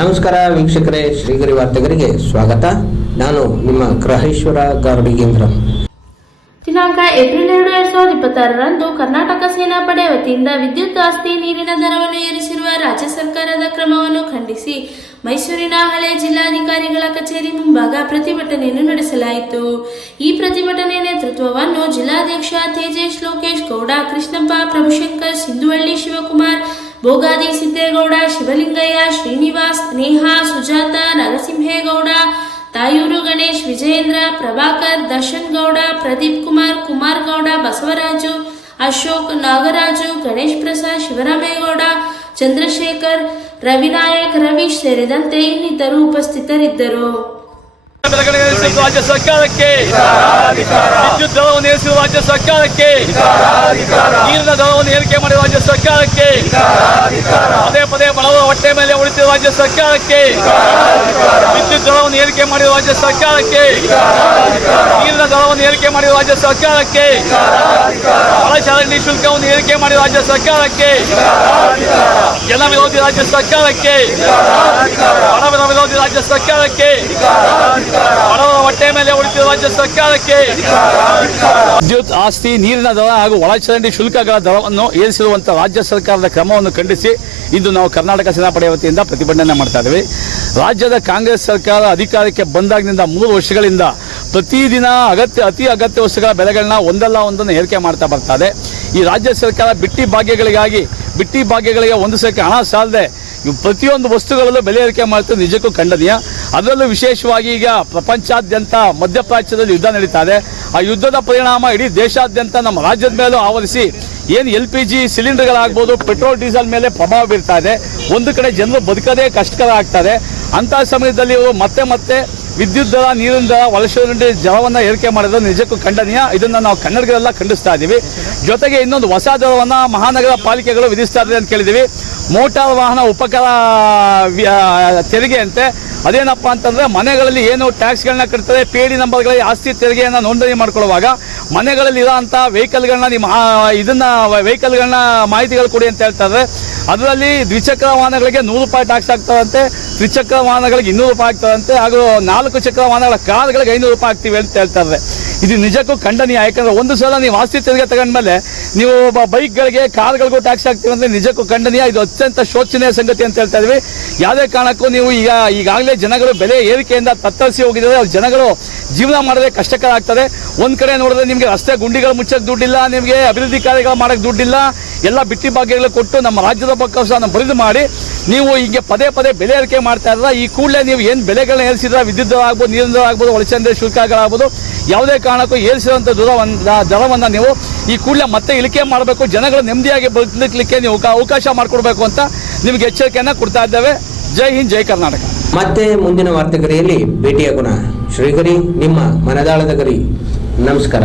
ನಮಸ್ಕಾರ ವೀಕ್ಷಕರೇ, ಶ್ರೀಗರಿ ವಾರ್ತೆಗರಿಗೆ ಸ್ವಾಗತ. ನಾನು ನಿಮ್ಮ ಗ್ರಹೇಶ್ವರ ಗಾರ್ಡಿಗೇಂದ್ರ. ದಿನಾಂಕ ಏಪ್ರಿಲ್ 2, 2026ರಂದು ಕರ್ನಾಟಕ ಸೇನಾಪಡೆ ವತಿಯಿಂದ ವಿದ್ಯುತ್ ಆಸ್ತಿ ನೀರಿನ ದರವನ್ನು ಏರಿಸಿರುವ ರಾಜ್ಯ ಸರ್ಕಾರದ ಕ್ರಮವನ್ನು ಖಂಡಿಸಿ ಮೈಸೂರಿನ ಹಳೆ ಜಿಲ್ಲಾಧಿಕಾರಿಗಳ ಕಚೇರಿ ಮುಂಭಾಗ ಪ್ರತಿಭಟನೆಯನ್ನು ನಡೆಸಲಾಯಿತು. ಈ ಪ್ರತಿಭಟನೆ ನೇತೃತ್ವವನ್ನು ಜಿಲ್ಲಾಧ್ಯಕ್ಷ ತೇಜೇಶ್ ಲೋಕೇಶ್ ಗೌಡ, ಕೃಷ್ಣಪ್ಪ, ಪ್ರಭುಶಂಕರ್, ಸಿಂಧುವಳ್ಳಿ ಶಿವಕುಮಾರ್, ಬೋಗಾದಿ ಸಿದ್ದೇಗೌಡ, ಶಿವಲಿಂಗಯ್ಯ, ಶ್ರೀನಿವಾಸ್, ನೇಹಾ, ಸುಜಾತ, ನರಸಿಂಹೇಗೌಡ, ತಾಯೂರು ಗಣೇಶ್, ವಿಜಯೇಂದ್ರ, ಪ್ರಭಾಕರ್, ದರ್ಶನ್ ಗೌಡ, ಪ್ರದೀಪ್ ಕುಮಾರ್, ಕುಮಾರ್ ಗೌಡ, ಬಸವರಾಜು, ಅಶೋಕ್, ನಾಗರಾಜು, ಗಣೇಶ್ ಪ್ರಸಾದ್, ಶಿವರಾಮೇಗೌಡ, ಚಂದ್ರಶೇಖರ್, ರವಿನಾಯಕ್, ರವೀಶ್ ಸೇರಿದಂತೆ ಇನ್ನಿತರು ಉಪಸ್ಥಿತರಿದ್ದರು. ರಾಜ್ಯ ಸರ್ಕಾರಕ್ಕೆ ವಿದ್ಯುತ್ ದರವನ್ನು ಏರಿಸಿರುವ ರಾಜ್ಯ ಸರ್ಕಾರಕ್ಕೆ, ನೀರಿನ ದರವನ್ನು ಏರಿಕೆ ಮಾಡಿರುವ ರಾಜ್ಯ ಸರ್ಕಾರಕ್ಕೆ, ಪದೇ ಪದೇ ಬಡವರ ಹೊಟ್ಟೆ ಮೇಲೆ ಉಳಿತಿರುವ ರಾಜ್ಯ ಸರ್ಕಾರಕ್ಕೆ, ವಿದ್ಯುತ್ ದರವನ್ನು ಏರಿಕೆ ಮಾಡಿರುವ ರಾಜ್ಯ ಸರ್ಕಾರಕ್ಕೆ, ನೀರಿನ ದರವನ್ನು ಏರಿಕೆ ಮಾಡಿರುವ ರಾಜ್ಯ ಸರ್ಕಾರಕ್ಕೆ, ಒಳಚರಂಡಿ ಶುಲ್ಕವನ್ನು ಏರಿಕೆ ಮಾಡಿರುವ ರಾಜ್ಯ ಸರ್ಕಾರಕ್ಕೆ, ಜನ ವಿರೋಧಿ ರಾಜ್ಯ ಸರ್ಕಾರಕ್ಕೆ, ಬಡವರ ವಿರೋಧಿ ರಾಜ್ಯ ಸರ್ಕಾರಕ್ಕೆ, ಬಡವರ ಹೊಟ್ಟೆ ಮೇಲೆ ಉಳಿತಿರುವ ರಾಜ್ಯ ಸರ್ಕಾರಕ್ಕೆ ವಿದ್ಯುತ್ ಆಸ್ತಿ ನೀರಿನ ದರ ಹಾಗೂ ಒಳಚರಂಡಿ ಶುಲ್ಕಗಳ ದರವನ್ನು ಏರಿಸಿರುವಂತಹ ರಾಜ್ಯ ಸರ್ಕಾರದ ಕ್ರಮವನ್ನು ಖಂಡಿಸಿ ಇಂದು ನಾವು ಕರ್ನಾಟಕ ಸೇನಾಪಡೆ ವತಿಯಿಂದ ಪ್ರತಿಭಟನೆ ಮಾಡ್ತಾ ಇದ್ದೇವೆ. ರಾಜ್ಯದ ಕಾಂಗ್ರೆಸ್ ಸರ್ಕಾರ ಅಧಿಕಾರಕ್ಕೆ ಬಂದಾಗಿನಿಂದ 3 ವರ್ಷಗಳಿಂದ ಪ್ರತಿದಿನ ಅತಿ ಅಗತ್ಯ ವಸ್ತುಗಳ ಬೆಲೆಗಳನ್ನ ಒಂದಲ್ಲ ಒಂದನ್ನು ಏರಿಕೆ ಮಾಡ್ತಾ ಬರ್ತಾ ಇದೆ. ಈ ರಾಜ್ಯ ಸರ್ಕಾರ ಬಿಟ್ಟಿ ಭಾಗ್ಯಗಳಿಗೆ ಒಂದು ಸಲಕ್ಕೆ ಹಣ ಸಾಲದೆ ಪ್ರತಿಯೊಂದು ವಸ್ತುಗಳಲ್ಲೂ ಬೆಲೆ ಏರಿಕೆ ಮಾಡ್ತಾರೆ, ನಿಜಕ್ಕೂ ಖಂಡನೀಯ. ಅದರಲ್ಲೂ ವಿಶೇಷವಾಗಿ ಈಗ ಪ್ರಪಂಚಾದ್ಯಂತ ಮಧ್ಯಪ್ರಾಚ್ಯದಲ್ಲಿ ಯುದ್ಧ ನಡೀತಾ ಇದೆ. ಆ ಯುದ್ಧದ ಪರಿಣಾಮ ಇಡೀ ದೇಶಾದ್ಯಂತ ನಮ್ಮ ರಾಜ್ಯದ ಮೇಲೂ ಆವರಿಸಿ ಏನು LPG ಸಿಲಿಂಡರ್ಗಳಾಗ್ಬೋದು, ಪೆಟ್ರೋಲ್ ಡೀಸೆಲ್ ಮೇಲೆ ಪ್ರಭಾವ ಬೀರ್ತಾ ಇದೆ. ಒಂದು ಕಡೆ ಜನರು ಬದುಕೋದೇ ಕಷ್ಟಕರ ಆಗ್ತದೆ. ಅಂಥ ಸಮಯದಲ್ಲಿ ಮತ್ತೆ ವಿದ್ಯುತ್ ದರ, ನೀರಿನ ದರ, ಒಳಚರಂಡಿ ಜಲವನ್ನು ಏರಿಕೆ ಮಾಡಿದ್ರೆ ನಿಜಕ್ಕೂ ಖಂಡನೀಯ. ಇದನ್ನು ನಾವು ಕನ್ನಡಿಗರೆಲ್ಲ ಖಂಡಿಸ್ತಾ ಇದ್ದೀವಿ. ಜೊತೆಗೆ ಇನ್ನೊಂದು ಹೊಸ ದರವನ್ನು ಮಹಾನಗರ ಪಾಲಿಕೆಗಳು ವಿಧಿಸ್ತಾ ಇದೆ ಅಂತ ಕೇಳಿದ್ದೀವಿ. ಮೋಟಾರ್ ವಾಹನ ಉಪಕರ ತೆರಿಗೆ ಅಂತೆ. ಅದೇನಪ್ಪ ಅಂತಂದರೆ ಮನೆಗಳಲ್ಲಿ ಏನು ಟ್ಯಾಕ್ಸ್ಗಳನ್ನ ಕಟ್ತಾರೆ, PD ನಂಬರ್ಗಳಲ್ಲಿ ಆಸ್ತಿ ತೆರಿಗೆಯನ್ನು ನೋಂದಣಿ ಮಾಡ್ಕೊಳ್ಳುವಾಗ ಮನೆಗಳಲ್ಲಿ ಇರೋಂಥ ವೆಹಿಕಲ್ಗಳನ್ನ ವೆಹಿಕಲ್ಗಳನ್ನ ಮಾಹಿತಿಗಳು ಕೊಡಿ ಅಂತ ಹೇಳ್ತಾರೆ. ಅದರಲ್ಲಿ ದ್ವಿಚಕ್ರ ವಾಹನಗಳಿಗೆ ₹100 ಟ್ಯಾಕ್ಸ್ ಆಗ್ತಾರಂತೆ, ತ್ರಿಚಕ್ರ ವಾಹನಗಳಿಗೆ ₹200 ಆಗ್ತಾರಂತೆ, ಹಾಗೂ 4 ಚಕ್ರ ವಾಹನಗಳ ಕಾರ್ಗಳಿಗೆ ₹500 ಆಗ್ತೀವಿ ಅಂತ ಹೇಳ್ತಾರೆ. ಇದು ನಿಜಕ್ಕೂ ಖಂಡನೀಯ. ಯಾಕಂದರೆ ಒಂದು ಸಲ ನೀವು ಆಸ್ತಿ ತೆರಿಗೆ ತಗೊಂಡ್ಮೇಲೆ ನೀವು ಬೈಕ್ಗಳಿಗೆ, ಕಾರ್ಗಳಿಗೂ ಟ್ಯಾಕ್ಸ್ ಆಗ್ತೀವಿ ಅಂದರೆ ನಿಜಕ್ಕೂ ಖಂಡನೀಯ. ಇದು ಅತ್ಯಂತ ಶೋಚನೀಯ ಸಂಗತಿ ಅಂತ ಹೇಳ್ತಾ ಇದ್ವಿ. ಯಾವುದೇ ಕಾರಣಕ್ಕೂ ನೀವು ಈಗಾಗಲೇ ಜನಗಳು ಬೆಲೆ ಏರಿಕೆಯಿಂದ ತತ್ತರಿಸಿ ಹೋಗಿದ್ದಾರೆ. ಜನಗಳು ಜೀವನ ಮಾಡೋದೇ ಕಷ್ಟಕರ ಆಗ್ತದೆ. ಒಂದು ಕಡೆ ನೋಡಿದ್ರೆ ನಿಮಗೆ ರಸ್ತೆ ಗುಂಡಿಗಳು ಮುಚ್ಚಕ್ಕೆ ದುಡ್ಡಿಲ್ಲ, ನಿಮಗೆ ಅಭಿವೃದ್ಧಿ ಕಾರ್ಯಗಳು ಮಾಡೋಕ್ಕೆ ದುಡ್ಡಿಲ್ಲ. ಎಲ್ಲ ಬಿಟ್ಟಿ ಭಾಗ್ಯಗಳು ಕೊಟ್ಟು ನಮ್ಮ ರಾಜ್ಯದ ಬೊಕ್ಕಸವನ್ನು ಬರಿದು ಮಾಡಿ ನೀವು ಹೀಗೆ ಪದೇ ಬೆಲೆ ಏರಿಕೆ ಮಾಡ್ತಾ ಇದ್ರೆ ಈ ಕೂಡಲೇ ನೀವು ಏನು ಬೆಲೆಗಳನ್ನ ಏರಿಸಿದ್ರೆ ವಿದ್ಯುತ್ ದರ ಆಗ್ಬೋದು, ನೀರಿನ ದರ ಆಗ್ಬೋದು, ಒಳಚರಂಡಿ ಶುಲ್ಕಗಳಾಗ್ಬೋದು, ಯಾವುದೇ ಕಾರಣಕ್ಕೂ ಏರಿಸಿರುವಂಥ ದರವನ್ನು ನೀವು ಈ ಕೂಡಲೇ ಮತ್ತೆ ಇಳಿಕೆ ಮಾಡಬೇಕು. ಜನಗಳು ನೆಮ್ಮದಿಯಾಗಿ ಬದುಕಲಿಕ್ಕೆ ನೀವು ಅವಕಾಶ ಮಾಡಿಕೊಡ್ಬೇಕು ಅಂತ ನಿಮಗೆ ಎಚ್ಚರಿಕೆಯನ್ನು ಕೊಡ್ತಾ ಇದ್ದೇವೆ. ಜೈ ಹಿಂದ್, ಜೈ ಕರ್ನಾಟಕ. ಮತ್ತೆ ಮುಂದಿನ ವಾರ್ತೆಗರಿಯಲ್ಲಿ ಭೇಟಿಯಾಗೋಣ. ಶ್ರೀಗರಿ ನಿಮ್ಮ ಮನದಾಳದ ಗರಿ. ನಮಸ್ಕಾರ.